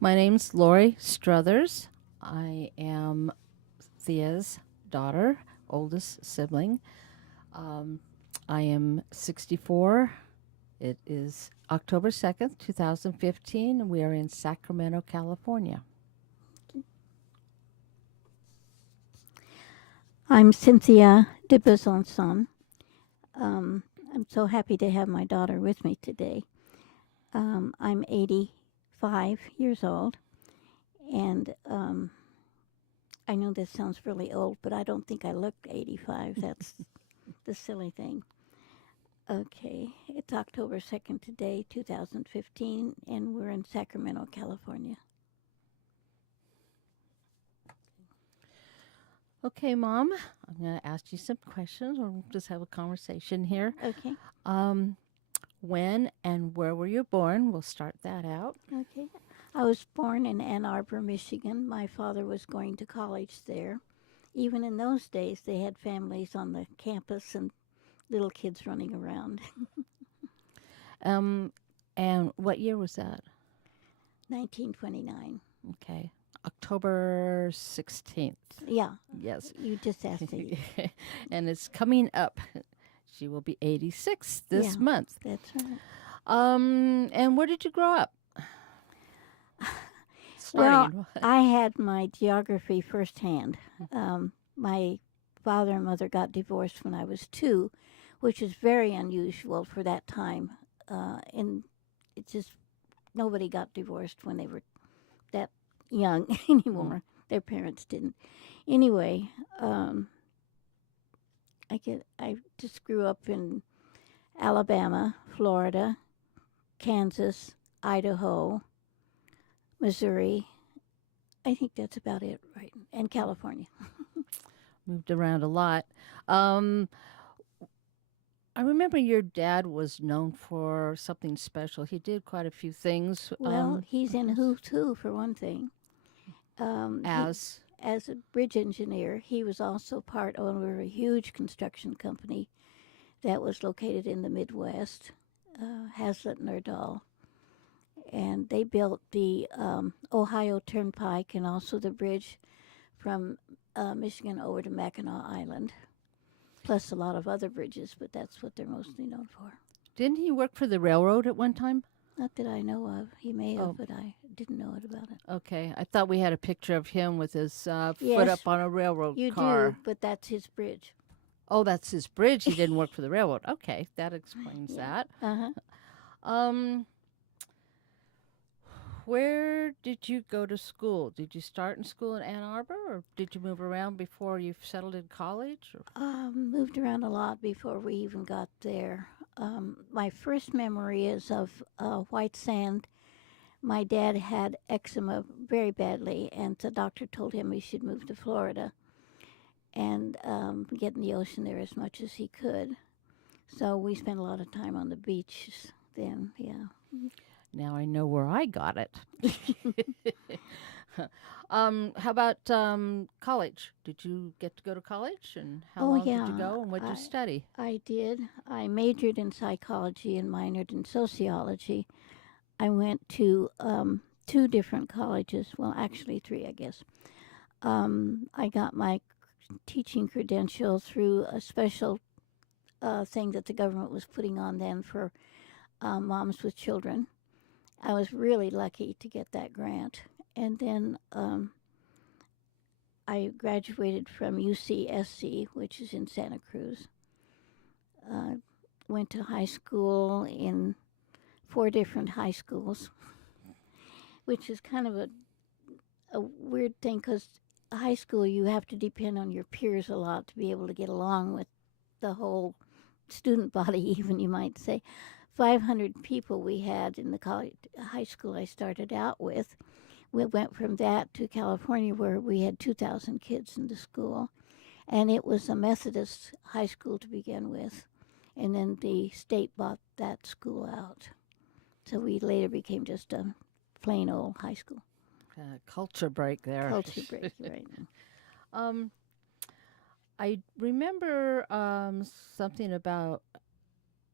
My name's Laurie Struthers. I am Thea's daughter, oldest sibling. Um, I am 64. It is October 2nd, 2015. We are in Sacramento, California. I'm Cynthia de Besançon. Um, I'm so happy to have my daughter with me today. I'm 85 years old, and I know this sounds really old, but I don't think I look 85. That's the silly thing. Okay, it's October 2nd today, 2015, and we're in Sacramento, California. Okay, Mom, I'm going to ask you some questions or just have a conversation here. Okay, Um, when and where were you born? We'll start that out. okay. I was born in Ann Arbor, Michigan. My father was going to college there. Even in those days, they had families on the campus and little kids running around. Um, and what year was that? 1929. Okay. October 16th. Yeah, Yes. you just asked me. And it's coming up. She will be 86 Yeah, this month. that's right. And where did you grow up? Well, Starting. I had my geography firsthand. My father and mother got divorced when I was 2, which is very unusual for that time. And it's just nobody got divorced when they were that young anymore. Their parents didn't. Anyway, I just grew up in Alabama, Florida, Kansas, Idaho, Missouri. I think that's about it, right? And California. Moved around a lot. Um, I remember your dad was known for something special. He did quite a few things. Well, he's in Who's Who for one thing. He, As as a bridge engineer, he was also part owner of a huge construction company that was located in the Midwest, Hazlitt Nerdahl, and they built the Ohio Turnpike and also the bridge from Michigan over to Mackinac Island, plus a lot of other bridges, but that's what they're mostly known for. didn't he work for the railroad at one time? Not that I know of. He may Oh, have, but I didn't know it about it. okay. I thought we had a picture of him with his foot Yes, up on a railroad you do, car. but that's his bridge. Oh, that's his bridge. He didn't work for the railroad. Okay, that explains Yeah. that. Uh huh. Um, where did you go to school? Did you start in school in Ann Arbor, or did you move around before you settled in college? Or? Moved around a lot before we even got there. My first memory is of White Sand. My dad had eczema very badly, and the doctor told him he should move to Florida and get in the ocean there as much as he could. So we spent a lot of time on the beaches then, yeah. Now I know where I got it. How about college? Did you get to go to college, and how Oh, long did you yeah, go, and what did you study? I did. I majored in psychology and minored in sociology. I went to 2 different colleges. Well, actually, 3, I guess. I got my teaching credential through a special thing that the government was putting on then for moms with children. I was really lucky to get that grant. And then I graduated from UCSC, which is in Santa Cruz. Uh, Went to high school in 4 different high schools, which is kind of a weird thing because high school you have to depend on your peers a lot to be able to get along with the whole student body, even you might say. 500 people we had in the college, high school I started out with. We went from that to California where we had 2,000 kids in the school. And it was a Methodist high school to begin with. And then the state bought that school out. So we later became just a plain old high school. Culture break there. Culture break, right? um, I remember something about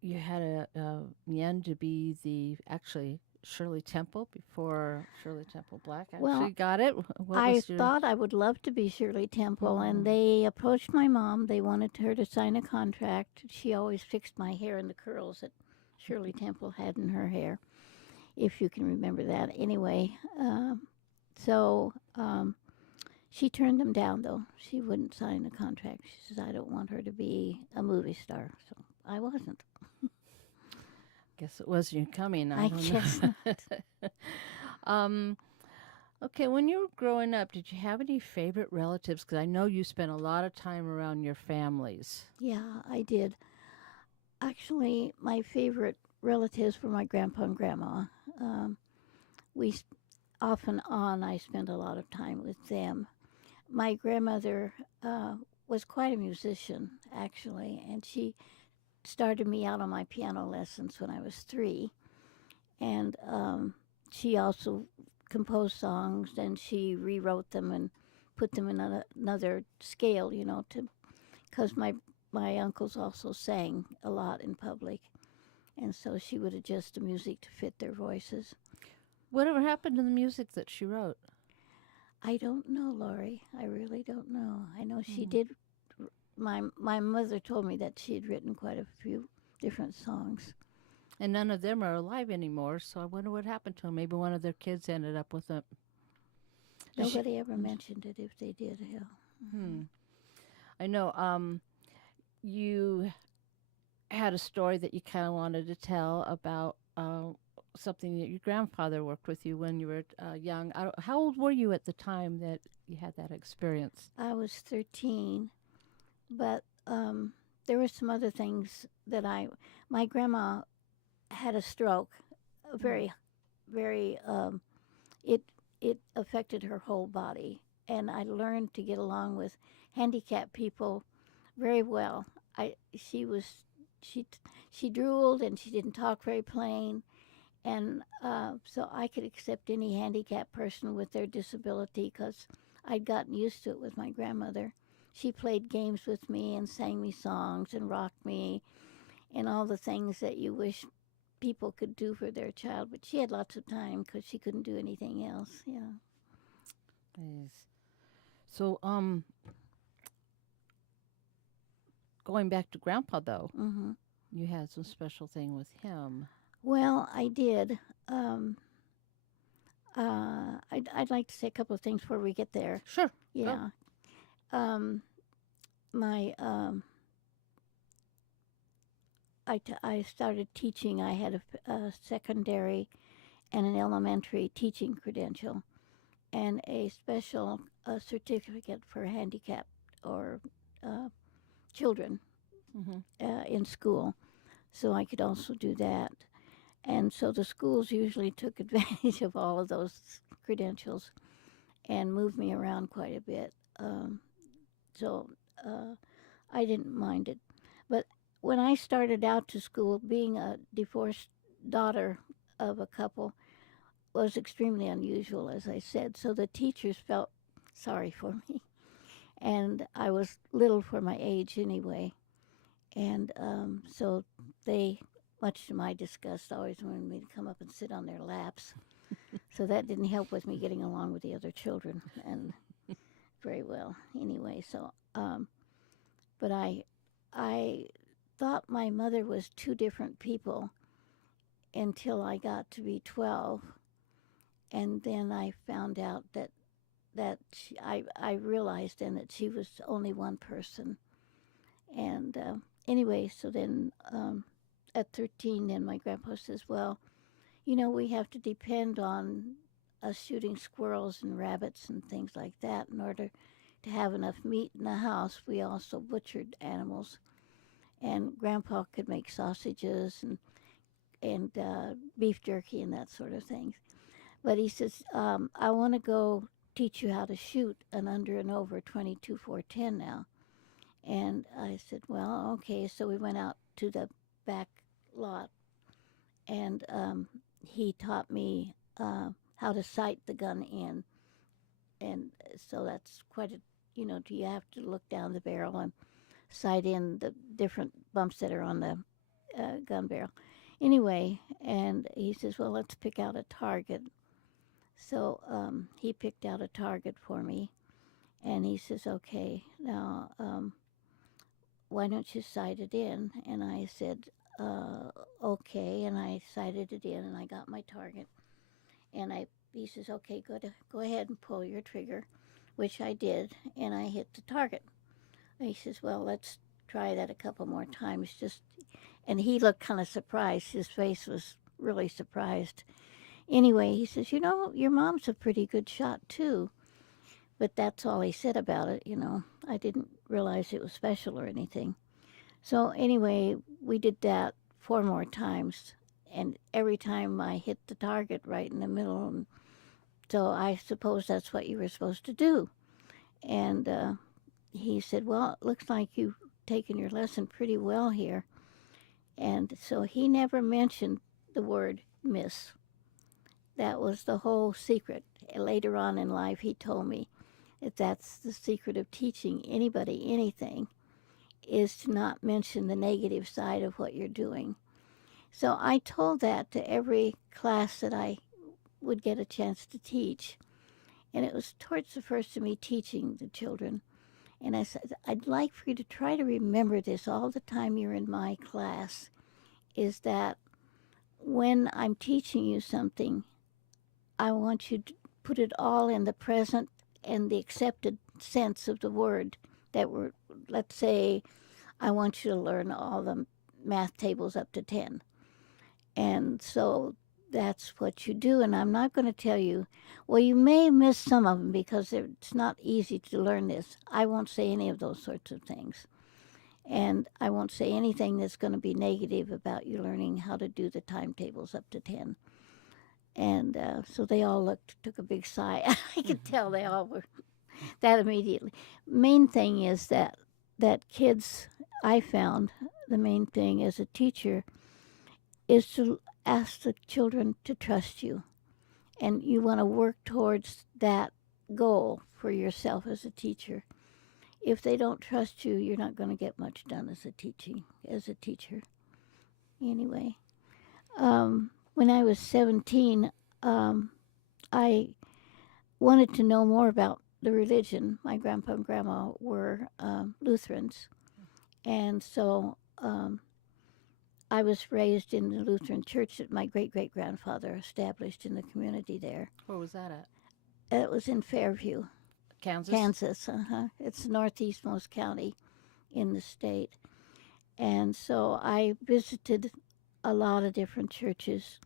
you had a Yen to be the actually Shirley Temple before Shirley Temple Black actually Well, got it? What I was your? thought I would love to be Shirley Temple, and Mm, they approached my mom. They wanted her to sign a contract. She always fixed my hair in the curls that Shirley Temple had in her hair, if you can remember that. Anyway, so she turned them down, though. She wouldn't sign a contract. She says, I don't want her to be a movie star. So I wasn't. guess it was you coming. I I don't guess know. not. um, okay, when you were growing up, did you have any favorite relatives? Because I know you spent a lot of time around your families. Yeah, I did. Actually, my favorite relatives were my grandpa and grandma. Um, we off and on, I spent a lot of time with them. My grandmother was quite a musician, actually, and she started me out on my piano lessons when I was 3. And she also composed songs, and she rewrote them and put them in another scale, to because my uncles also sang a lot in public, and so she would adjust the music to fit their voices. Whatever happened to the music that she wrote? I don't know, Laurie. I really don't know. I know she Mm. did. My mother told me that she had written quite a few different songs. And none of them are alive anymore, so I wonder what happened to them. Maybe one of their kids ended up with them. Did she? Nobody ever mentioned it if they did. Hell. Hmm. I know. You had a story that you kind of wanted to tell about something that your grandfather worked with you when you were young. How old were you at the time that you had that experience? I was 13, but there were some other things that my grandma had a stroke, a Mm. very, it, it affected her whole body. And I learned to get along with handicapped people very well. She was, she, she drooled and she didn't talk very plain. And so I could accept any handicapped person with their disability because I'd gotten used to it with my grandmother. She played games with me and sang me songs and rocked me and all the things that you wish people could do for their child. But she had lots of time because she couldn't do anything else. Yeah. Yes. So, going back to Grandpa though, Hmm. you had some special thing with him. Well, I did. Um, I'd like to say a couple of things before we get there. Sure. Go. Yeah. Um, my I started teaching. I had a secondary and an elementary teaching credential and a special certificate for handicapped or uh, children Mm-hmm. in school. So I could also do that. And so the schools usually took advantage of all of those credentials and moved me around quite a bit. So uh, I didn't mind it. But when I started out to school, being a divorced daughter of a couple was extremely unusual, as I said. So the teachers felt sorry for me. And I was little for my age anyway. And so they, much to my disgust, always wanted me to come up and sit on their laps. So that didn't help with me getting along with the other children and very well. Anyway, so but I thought my mother was two different people until I got to be 12, and then I found out I realized then that she was only one person. And anyway, so then at 13, then my grandpa says, well, we have to depend on us shooting squirrels and rabbits and things like that in order to have enough meat in the house. We also butchered animals, and grandpa could make sausages and beef jerky and that sort of thing. But he says, I want to go teach you how to shoot an under and over 22 410 now. And I said, well, okay. So we went out to the back lot, and he taught me how to sight the gun in. And so that's quite a, you have to look down the barrel and sight in the different bumps that are on the gun barrel. Anyway, and he says, well, let's pick out a target. So he picked out a target for me, and he says, okay, now why don't you sight it in? And I said, okay, and I sighted it in, and I got my target, and he says, okay, go ahead and pull your trigger, which I did, and I hit the target. And he says, well, let's try that a couple more times, and he looked kind of surprised. His face was really surprised. Anyway, he says, your mom's a pretty good shot too. But that's all he said about it. I didn't realize it was special or anything. So anyway, we did that 4 more times, and every time I hit the target right in the middle. And so I suppose that's what you were supposed to do. And he said, well, it looks like you've taken your lesson pretty well here. And so he never mentioned the word miss. That was the whole secret. Later on in life, he told me that that's the secret of teaching anybody anything, is to not mention the negative side of what you're doing. So I told that to every class that I would get a chance to teach. And it was towards the first of me teaching the children. And I said, I'd like for you to try to remember this all the time you're in my class, is that when I'm teaching you something, I want you to put it all in the present and the accepted sense of the word. Let's say, I want you to learn all the math tables up to 10. And so that's what you do. And I'm not going to tell you, well, you may miss some of them because it's not easy to learn this. I won't say any of those sorts of things. And I won't say anything that's going to be negative about you learning how to do the timetables up to 10. And so they all took a big sigh. I could tell they all were that immediately. Main thing is that kids, I found the main thing as a teacher is to ask the children to trust you. And you want to work towards that goal for yourself as a teacher. If they don't trust you, you're not going to get much done as a teacher. Anyway, when I was 17, I wanted to know more about the religion. My grandpa and grandma were Lutherans, and so I was raised in the Lutheran church that my great-great-grandfather established in the community there. Where was that at? It was in Fairview, Kansas? Kansas. It's the northeastmost county in the state. And so I visited a lot of different churches.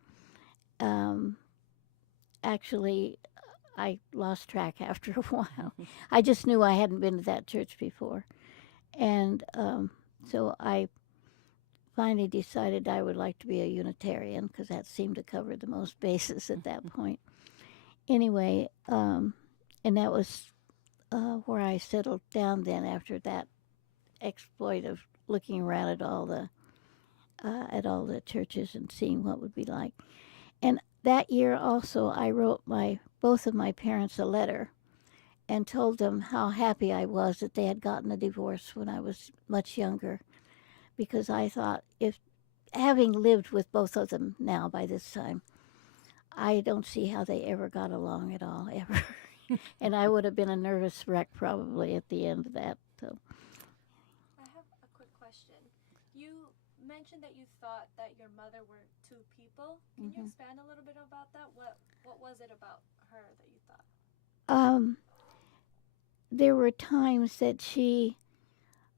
Actually, I lost track after a while. I just knew I hadn't been to that church before. And so I finally decided I would like to be a Unitarian because that seemed to cover the most bases at that point. Anyway, and that was where I settled down then after that exploit of looking around at all the churches and seeing what would be like. And that year also, I wrote both of my parents a letter and told them how happy I was that they had gotten a divorce when I was much younger, because I thought, if having lived with both of them now by this time, I don't see how they ever got along at all, ever. And I would have been a nervous wreck probably at the end of that. So. I have a quick question. You mentioned that you thought that your mother were two people. Can you expand a little bit about that? What was it about her that you thought? There were times that she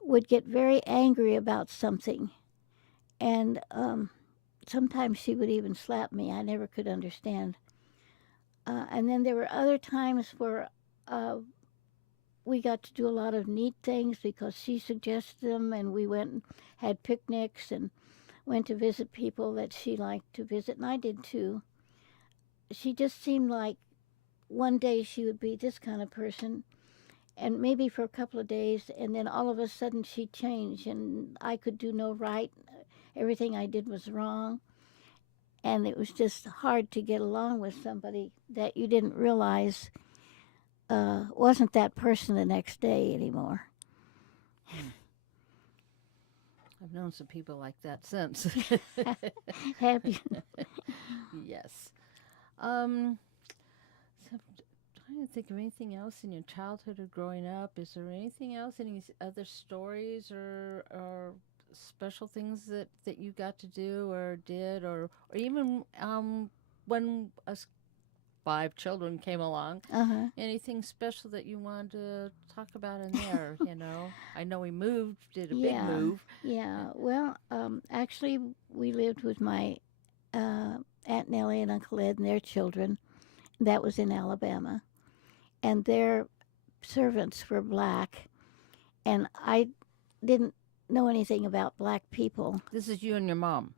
would get very angry about something, and sometimes she would even slap me. I never could understand. And then there were other times where we got to do a lot of neat things because she suggested them, and we went and had picnics and went to visit people that she liked to visit, and I did too. She just seemed like one day she would be this kind of person, and maybe for a couple of days, and then all of a sudden she'd change, and I could do no right. Everything I did was wrong. And it was just hard to get along with somebody that you didn't realize wasn't that person the next day anymore. I've known some people like that since. Have you? Yes. Um, so trying to think of anything else in your childhood or growing up. Is there anything else, any other stories or special things that you got to do or did, or even when us 5 children came along, Uh-huh. anything special that you wanted to talk about in there? I know we moved, did a big Yeah, move. yeah. Well, actually, we lived with my Aunt Nellie and Uncle Ed and their children. That was in Alabama. And their servants were black. And I didn't know anything about black people. This is you and your mom.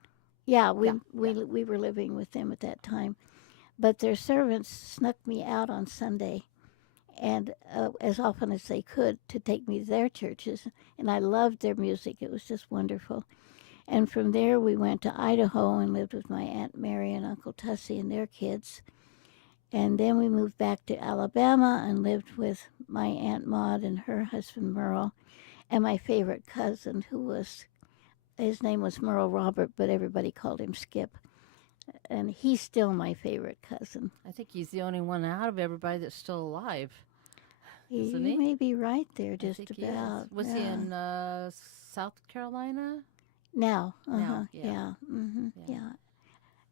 Yeah, Yeah, we were living with them at that time. But their servants snuck me out on Sunday, and as often as they could, to take me to their churches. And I loved their music. It was just wonderful. And from there, we went to Idaho and lived with my Aunt Mary and Uncle Tussie and their kids. And then we moved back to Alabama and lived with my Aunt Maud and her husband Merle and my favorite cousin, his name was Merle Robert, but everybody called him Skip. And he's still my favorite cousin. I think he's the only one out of everybody that's still alive, isn't He he? may be right there, I just think he about. is. Was he Yeah. in South Carolina? Now? Now, yeah. Yeah. Mm-hmm. Yeah.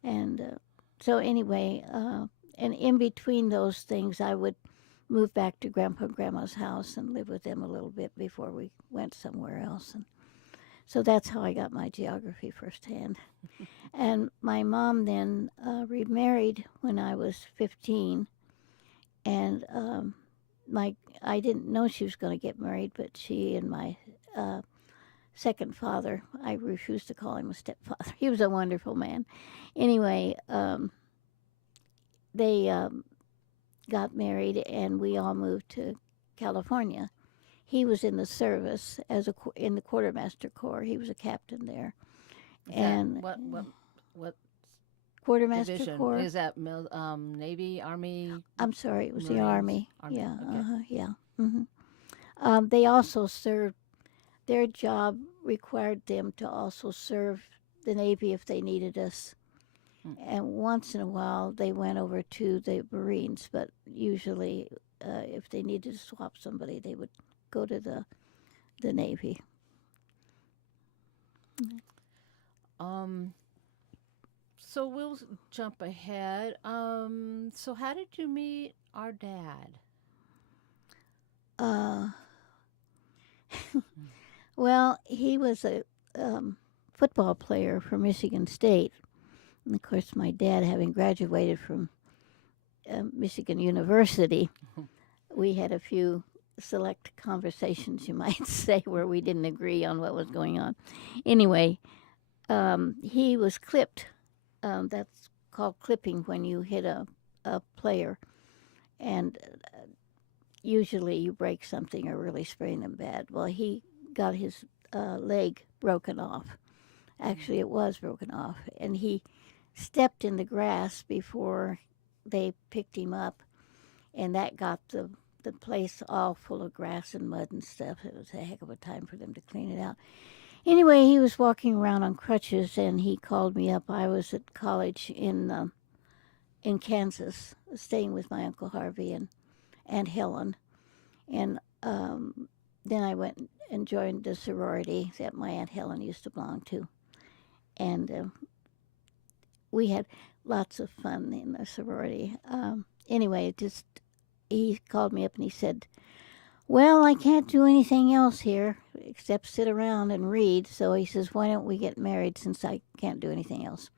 Yeah. And so anyway, and in between those things, I would move back to Grandpa and Grandma's house and live with them a little bit before we went somewhere else. And so that's how I got my geography firsthand. And my mom then remarried when I was 15, and I didn't know she was going to get married, but she and my second father, I refuse to call him a stepfather. He was a wonderful man. Anyway, they got married, and we all moved to California. He was in the service in the quartermaster corps. He was a captain there. Is And that what quartermaster division corps. is that? Navy, Army, I'm sorry, it was the Marines? Army. Army. Yeah, Okay. yeah. They also served. Their job required them to also serve the Navy if they needed us. And once in a while, they went over to the Marines, but usually, if they needed to swap somebody, they would go to the Navy. So we'll jump ahead. So how did you meet our dad? Uh, well, he was a football player for Michigan State. And of course, my dad, having graduated from Michigan University, we had a few select conversations, you might say, where we didn't agree on what was going on. Anyway, he was clipped. That's called clipping when you hit a player. And usually you break something or really sprain them bad. Well, he got his leg broken off. Actually, it was broken off. And he stepped in the grass before they picked him up. And that got the place all full of grass and mud and stuff. It was a heck of a time for them to clean it out. Anyway, he was walking around on crutches, and he called me up. I was at college in Kansas, staying with my Uncle Harvey and Aunt Helen. And then I went and joined the sorority that my Aunt Helen used to belong to. And we had lots of fun in the sorority. Anyway, he called me up and he said, well, I can't do anything else here except sit around and read. So he says, why don't we get married since I can't do anything else?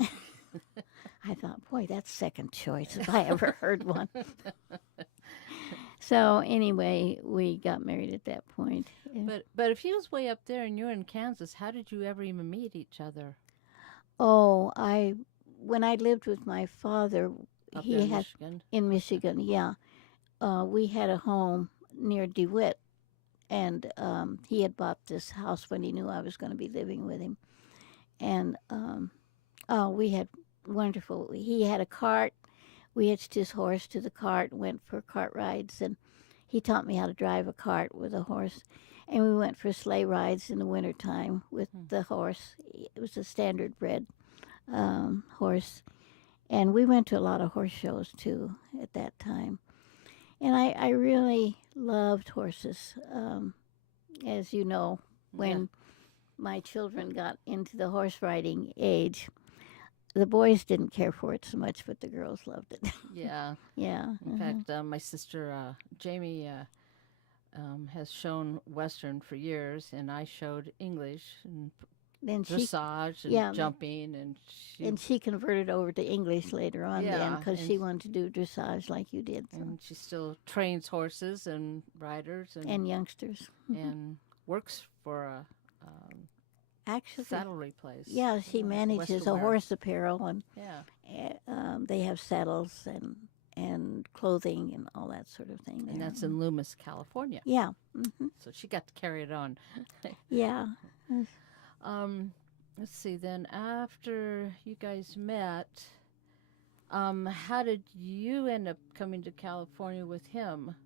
I thought, boy, that's second choice if I ever heard one. So anyway, we got married at that point. But if he was way up there and you're in Kansas, how did you ever even meet each other? Oh, when I lived with my father, Up he there in had Michigan? in Michigan, yeah. We had a home near DeWitt, and he had bought this house when he knew I was going to be living with him. And we had wonderful. He had a cart. We hitched his horse to the cart and went for cart rides, and he taught me how to drive a cart with a horse. And we went for sleigh rides in the wintertime with the horse. It was a standard bred horse. And we went to a lot of horse shows too at that time. And I really loved horses. As you know, when my children got into the horse riding age, the boys didn't care for it so much, but the girls loved it. Yeah. Yeah. In fact, my sister Jamie has shown Western for years, and I showed English and Then she dressage and yeah, jumping, and she converted over to English later on then Yeah, because and she wanted to do dressage like you did. So. she still trains horses and riders And youngsters. and works for a Actually, saddlery place. yeah, she manages a Westerwear. horse apparel, and Yeah, they have saddles and clothing and all that sort of thing. and there. that's in Loomis, California. Yeah. So she got to carry it on. Yeah. Let's see. Then after you guys met, how did you end up coming to California with him?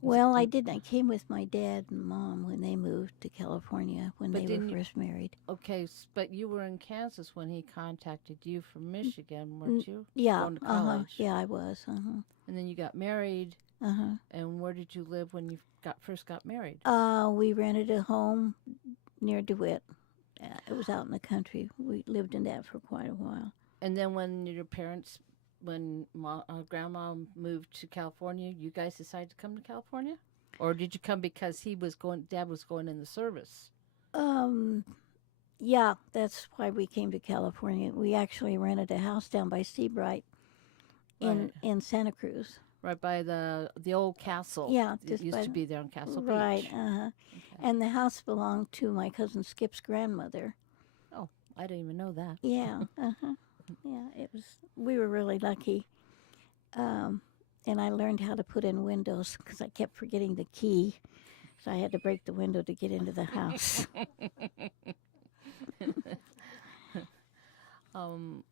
Well, I did. I came with my dad and mom when they moved to California when But they didn't were you- first married. Okay, but you were in Kansas when he contacted you from Michigan, weren't you? Yeah. Going to college. Yeah, I was. And then you got married. Uh-huh. And where did you live when you first got married? We rented a home near DeWitt. It was out in the country. We lived in that for quite a while. And then when your parents, when grandma moved to California, you guys decided to come to California? Or did you come because dad was going in the service? Yeah, that's why we came to California. We actually rented a house down by Seabright in Santa Cruz. Right by the old castle. Yeah, It just used by to be there on Castle Right, Beach. And the house belonged to my cousin Skip's grandmother. Oh, I didn't even know that. Yeah, yeah. It was. We were really lucky, and I learned how to put in windows because I kept forgetting the key, so I had to break the window to get into the house.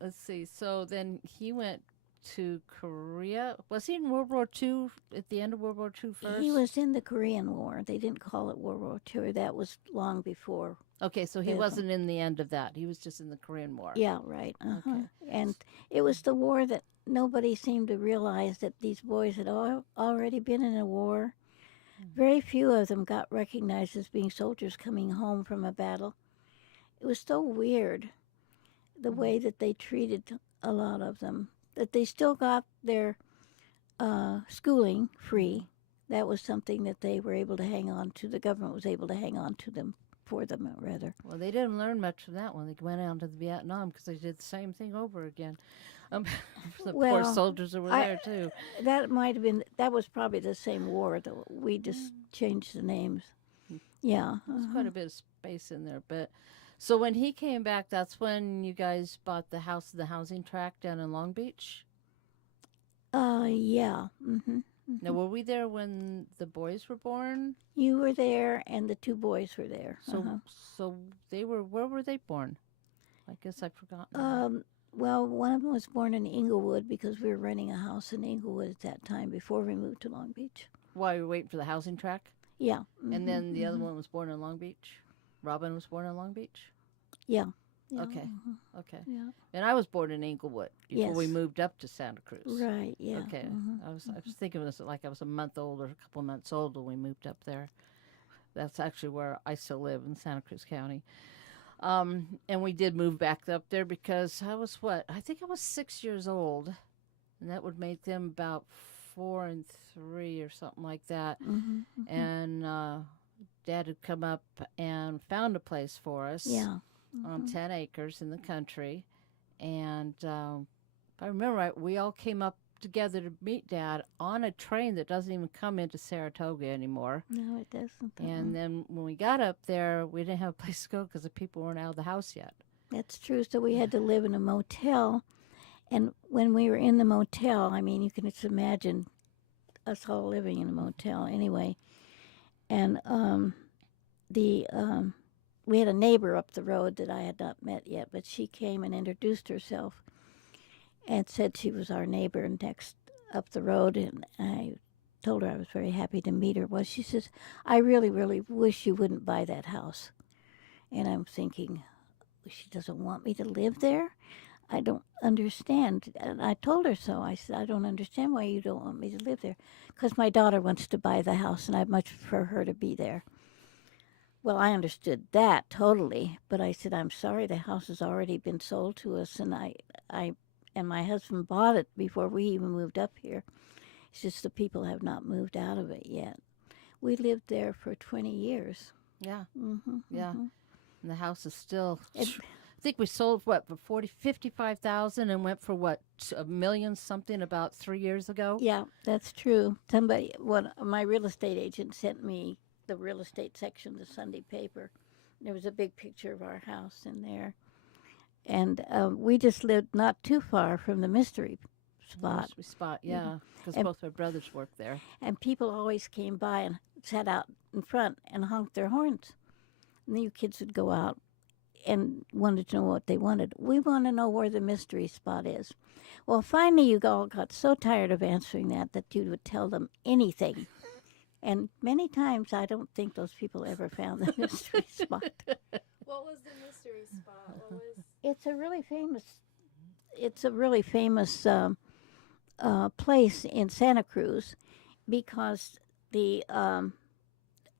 Let's see. So then he went to Korea. Was he in World War II at the end of World War II first? He was in the Korean War. They didn't call it World War II. That was long before. Okay, so he Yes. wasn't in the end of that. He was just in the Korean War. Yeah, right. Okay. And it was the war that nobody seemed to realize that these boys had already been in a war. Very few of them got recognized as being soldiers coming home from a battle. It was so weird, the way that they treated a lot of them. That they still got their schooling free. That was something that they were able to hang on to. The government was able to hang on to them, for them rather. Well, they didn't learn much from that one. They went out to Vietnam because they did the same thing over again. The poor Well, soldiers that were there too. That might have been. That was probably the same war, though. We just changed the names. Yeah. There's quite a bit of space in there. But so when he came back, that's when you guys bought the housing tract down in Long Beach. Yeah. Now, were we there when the boys were born? You were there, and the two boys were there. So they were. Where were they born? I guess I've forgotten. Well, one of them was born in Inglewood because we were renting a house in Inglewood at that time before we moved to Long Beach. While you were waiting for the housing tract? Yeah. And then the other one was born in Long Beach? Robin was born in Long Beach? Yeah. Yeah. Okay. Okay. Yeah. And I was born in Inglewood before we Yes. moved up to Santa Cruz. Right. Yeah. Okay. I was thinking of this like I was a month old or a couple of months old when we moved up there. That's actually where I still live in Santa Cruz County. And we did move back up there because I was I think I was 6 years old, and that would make them about 4 and 3 or something like that. And Dad had come up and found a place for us. Yeah. On 10 acres in the country. And if I remember right, we all came up together to meet Dad on a train that doesn't even come into Saratoga anymore. No, it doesn't. And then when we got up there, we didn't have a place to go because the people weren't out of the house yet. That's true. So we had to live in a motel. And when we were in the motel, I mean, you can just imagine us all living in a motel anyway. And we had a neighbor up the road that I had not met yet, but she came and introduced herself and said she was our neighbor next up the road. And I told her I was very happy to meet her, was she says, I really, really wish you wouldn't buy that house. And I'm thinking, she doesn't want me to live there? I don't understand. And I told her so. I said, I don't understand why you don't want me to live there. Because my daughter wants to buy the house, and I'd much prefer her to be there. Well, I understood that totally, but I said, I'm sorry, the house has already been sold to us, and and my husband bought it before we even moved up here. It's just the people have not moved out of it yet. We lived there for 20 years. Yeah. Mm-hmm, Yeah. mm-hmm. And the house is still. I think we sold for 55,000 and went for $1 million something about 3 years ago. Yeah, that's true. My real estate agent sent me the real estate section of the Sunday paper. There was a big picture of our house in there. And we just lived not too far from the mystery spot. Mystery spot, yeah, because And- both our brothers worked there. And people always came by and sat out in front and honked their horns. And you kids would go out and wanted to know what they wanted. We want to know where the mystery spot is. Well, finally, you all got so tired of answering that you would tell them anything. And many times, I don't think those people ever found the mystery spot. What was the mystery spot? What was? It's a really famous place in Santa Cruz because the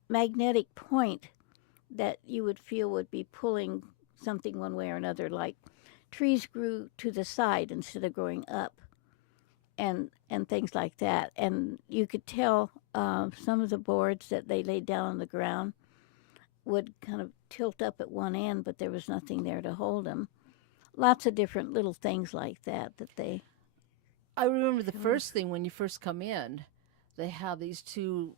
magnetic point that you would feel would be pulling something one way or another, like trees grew to the side instead of growing up, and things like that. And you could tell some of the boards that they laid down on the ground would kind of tilt up at one end, but there was nothing there to hold them. Lots of different little things like that they. I remember the first thing when you first come in, they have these two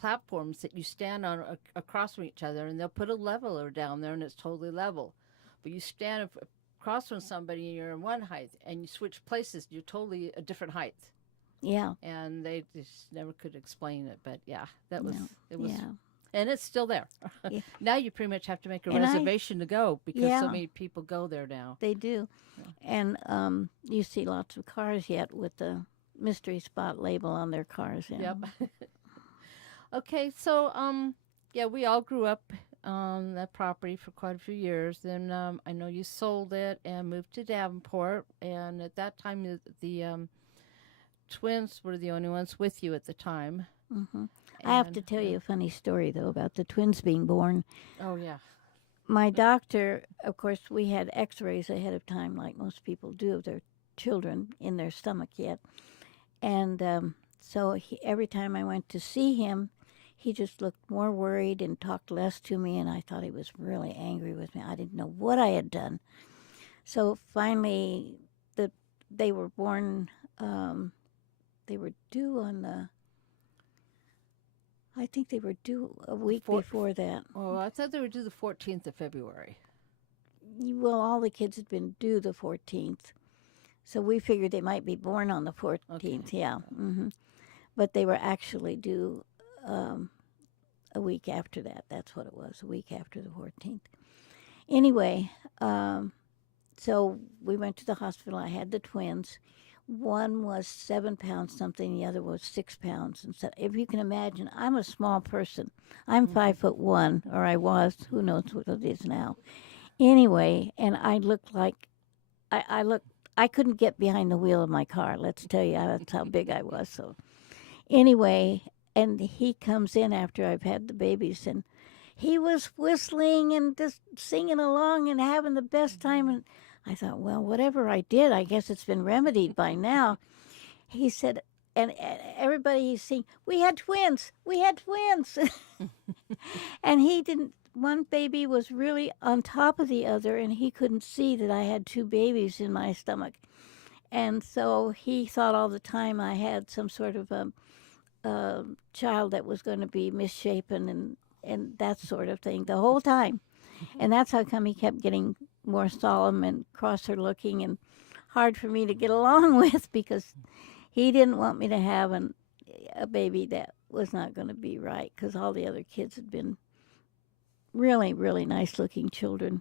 platforms that you stand on across from each other, and they'll put a leveler down there, and it's totally level. But you stand across from somebody, and you're in one height, and you switch places, you're totally a different height. Yeah. And they just never could explain it, but yeah, it was. Yeah. And it's still there. Yeah. Now you pretty much have to make a And reservation to go because Yeah. so many people go there now. They do. And you see lots of cars yet with the mystery spot label on their cars. Yeah. Yep. Okay, so yeah, we all grew up on that property for quite a few years. Then I know you sold it and moved to Davenport, and at that time the twins were the only ones with you at the time. Mm-hmm. I have to tell you a funny story, though, about the twins being born. Oh, yeah. My doctor, of course, we had x-rays ahead of time, like most people do, of their children in their stomach yet. And so every time I went to see him, he just looked more worried and talked less to me, and I thought he was really angry with me. I didn't know what I had done. So finally, they were born, they were due on the... I think they were due a week before that. Oh, I thought they were due the 14th of February. Well, all the kids had been due the 14th. So we figured they might be born on the 14th, Okay. yeah. Mm-hmm. But they were actually due a week after that. That's what it was, a week after the 14th. Anyway, so we went to the hospital. I had the twins. One was 7 pounds something, the other was 6 pounds. And so if you can imagine, I'm a small person. I'm 5'1", or I was. Who knows what it is now. Anyway, and I looked like, I couldn't get behind the wheel of my car. Let's tell you, that's how big I was. So anyway, and he comes in after I've had the babies, and he was whistling and just singing along and having the best time. And I thought, well, whatever I did, I guess it's been remedied by now. He said, and everybody he's seeing, we had twins. And he didn't, one baby was really on top of the other, and he couldn't see that I had two babies in my stomach. And so he thought all the time I had some sort of a child that was going to be misshapen and that sort of thing the whole time. And that's how come he kept getting more solemn and crosser looking and hard for me to get along with, because he didn't want me to have a baby that was not going to be right, because all the other kids had been really, really nice looking children.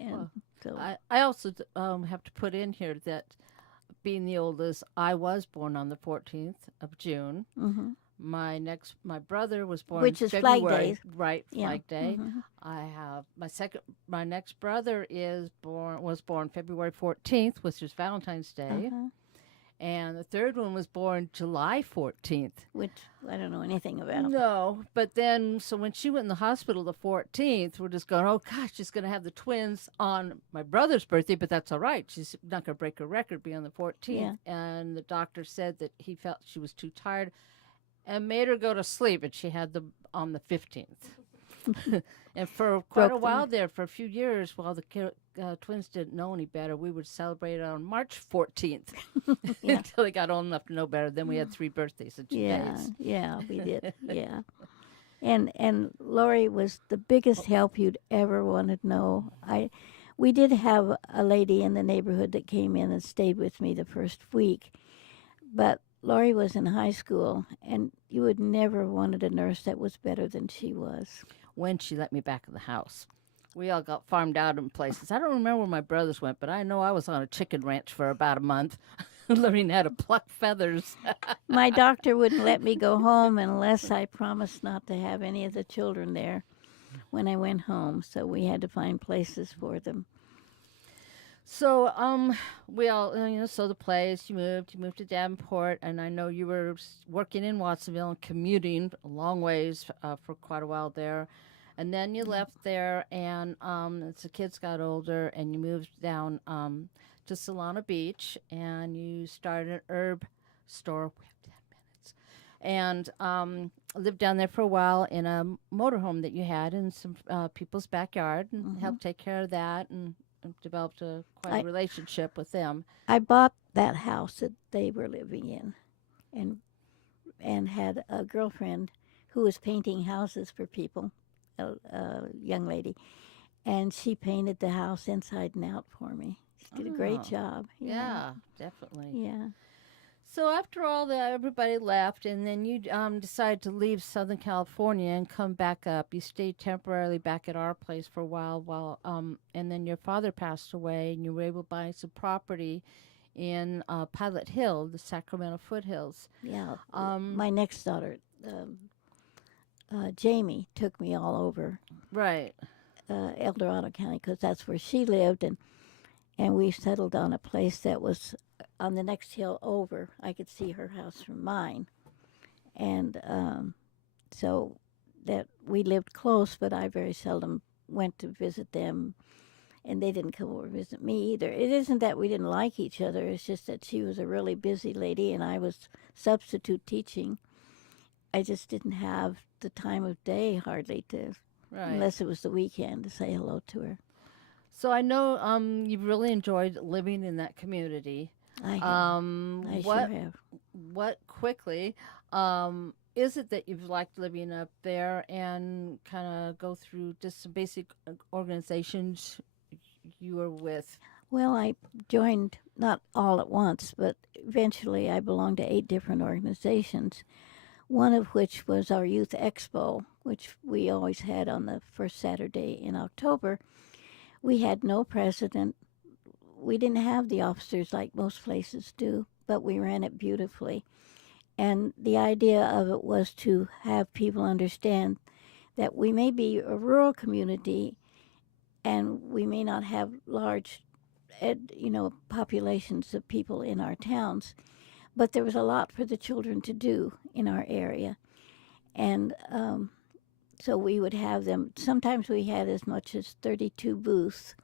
And Well, so I also have to put in here that being the oldest, I was born on the 14th of June. mm-hmm. My brother was born Which is Flag February, Day. right? Yeah. Flag Day. Mhm. I have my next brother was born February 14th, which is Valentine's Day, Uh-huh. and the third one was born July 14th. Which I don't know anything about. No, but then so when she went in the hospital the 14th, we're just going, oh gosh, she's going to have the twins on my brother's birthday, but that's all right. She's not going to break her record, be on the 14th. Yeah. And the doctor said that he felt she was too tired and made her go to sleep, and she had them on the 15th. And for quite a Broke while there, for a few years, while the twins didn't know any better, we would celebrate on March 14th Yeah. until they got old enough to know better. Then we had 3 birthdays in 2 days. Yeah, we did. Yeah. And Laurie was the biggest help you'd ever want to know. We did have a lady in the neighborhood that came in and stayed with me the first week, but Laurie was in high school, and you would never have wanted a nurse that was better than she was. When she let me back in the house, we all got farmed out in places. I don't remember where my brothers went, but I know I was on a chicken ranch for about a month, learning how to pluck feathers. My doctor wouldn't let me go home unless I promised not to have any of the children there when I went home, so we had to find places for them. So, we all, so the place, you moved to Davenport, and I know you were working in Watsonville and commuting a long ways for quite a while there. And then you left there, and as the kids got older, and you moved down to Solana Beach, and you started an herb store. We have 10 minutes. And lived down there for a while in a motorhome that you had in some people's backyard, and helped take care of that, and developed quite a relationship with them. I bought that house that they were living in, and had a girlfriend who was painting houses for people, a young lady, and she painted the house inside and out for me. She did a great job. Yeah, definitely. Yeah. So after all that, everybody left, and then you decided to leave Southern California and come back up. You stayed temporarily back at our place for a while, and then your father passed away, and you were able to buy some property in Pilot Hill, the Sacramento foothills. Yeah. My next daughter, Jamie, took me all over Right. El Dorado County because that's where she lived, and we settled on a place that was on the next hill over. I could see her house from mine, and so that we lived close, but I very seldom went to visit them, and they didn't come over to visit me either. It isn't that we didn't like each other, it's just that she was a really busy lady and I was substitute teaching. I just didn't have the time of day hardly to, unless it was the weekend, to say hello to her. So I know you've really enjoyed living in that community. I sure have. What quickly is it that you've liked living up there, and kind of go through just some basic organizations you were with? Well, I joined not all at once, but eventually I belonged to 8 different organizations, one of which was our Youth Expo, which we always had on the first Saturday in October. We had no president. We didn't have the officers like most places do, but we ran it beautifully. And the idea of it was to have people understand that we may be a rural community and we may not have large, populations of people in our towns, but there was a lot for the children to do in our area. And so we would have them. Sometimes we had as much as 32 booths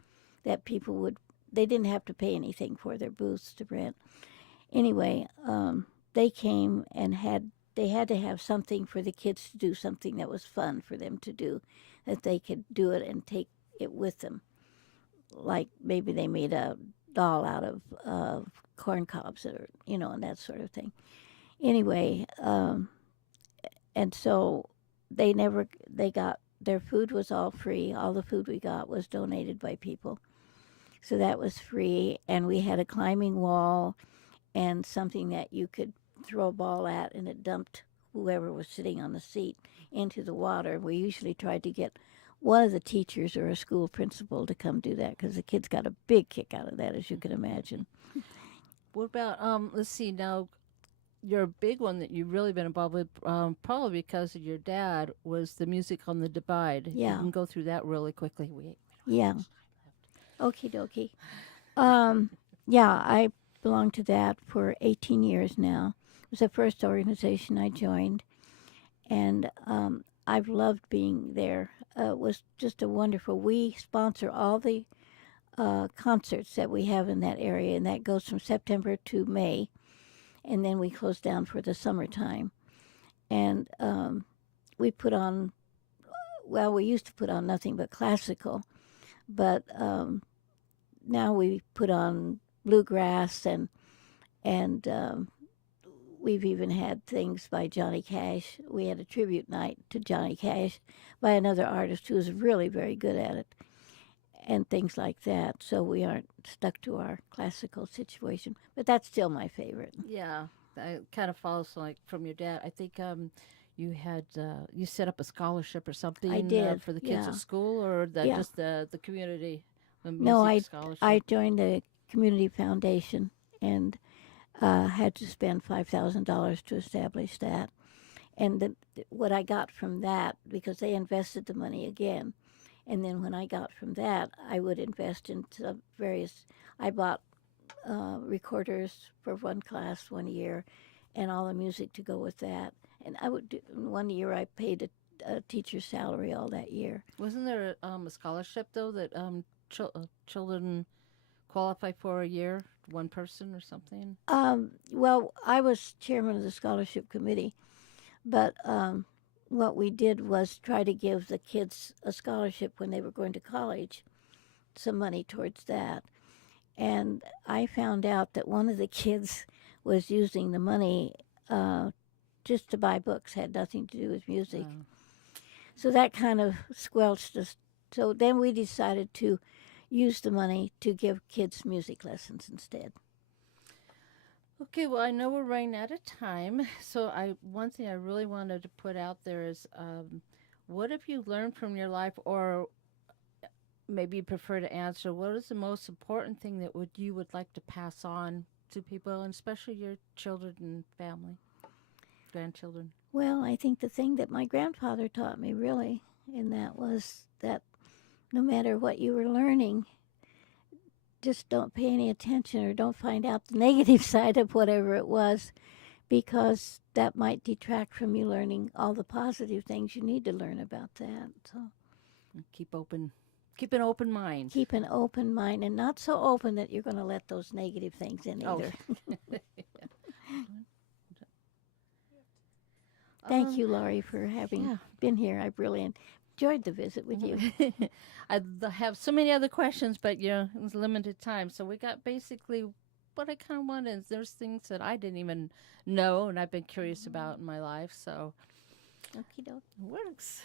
that people would, they didn't have to pay anything for their booths to rent. Anyway, they came and they had to have something for the kids to do, something that was fun for them to do, that they could do it and take it with them. Like maybe they made a doll out of corn cobs, or and that sort of thing. Anyway, and so they got, their food was all free. All the food we got was donated by people. So that was free, and we had a climbing wall and something that you could throw a ball at, and it dumped whoever was sitting on the seat into the water. We usually tried to get one of the teachers or a school principal to come do that, because the kids got a big kick out of that, as you can imagine. What about let's see now, your big one that you've really been involved with, probably because of your dad, was the Music on the Divide. Yeah. You can go through that really quickly. We don't Yeah. have much time left. Okie dokie. Yeah, I belonged to that for 18 years now. It was the first organization I joined, and I've loved being there. It was just a wonderful. We sponsor all the concerts that we have in that area, and that goes from September to May, and then we close down for the summertime. And we put on, well, we used to put on nothing but classical, but now we put on bluegrass and we've even had things by Johnny Cash. We had a tribute night to Johnny Cash by another artist who was really very good at it, and things like that. So we aren't stuck to our classical situation, but that's still my favorite. Yeah, it kind of follows like from your dad. I think you had you set up a scholarship or something did, for the kids yeah. at school, or that Yeah. just the community the music No, scholarship. I joined the community foundation and had to spend $5,000 to establish that. And what I got from that, because they invested the money again, and then when I got from that, I would invest into various. I bought recorders for one class one year, and all the music to go with that. And I would do, one year I paid a teacher's salary all that year. Wasn't there a scholarship though that children qualify for a year, one person or something? Well, I was chairman of the scholarship committee, but what we did was try to give the kids a scholarship when they were going to college, some money towards that. And I found out that one of the kids was using the money just to buy books, had nothing to do with music. So that kind of squelched us. So then we decided to use the money to give kids music lessons instead. Okay, well, I know we're running out of time, so one thing I really wanted to put out there is, what have you learned from your life, or maybe you prefer to answer, what is the most important thing that you would like to pass on to people, and especially your children and family, grandchildren? Well, I think the thing that my grandfather taught me really, and that was that no matter what you were learning, just don't pay any attention or don't find out the negative side of whatever it was, because that might detract from you learning all the positive things you need to learn about that. So Keep an open mind. keep an open mind, and not so open that you're going to let those negative things in either. Thank you, Laurie, for having been here. I really enjoyed the visit with you. I have so many other questions, but it was limited time. So we got basically what I kind of wanted. There's things that I didn't even know, and I've been curious about in my life. So Okie doke. it works.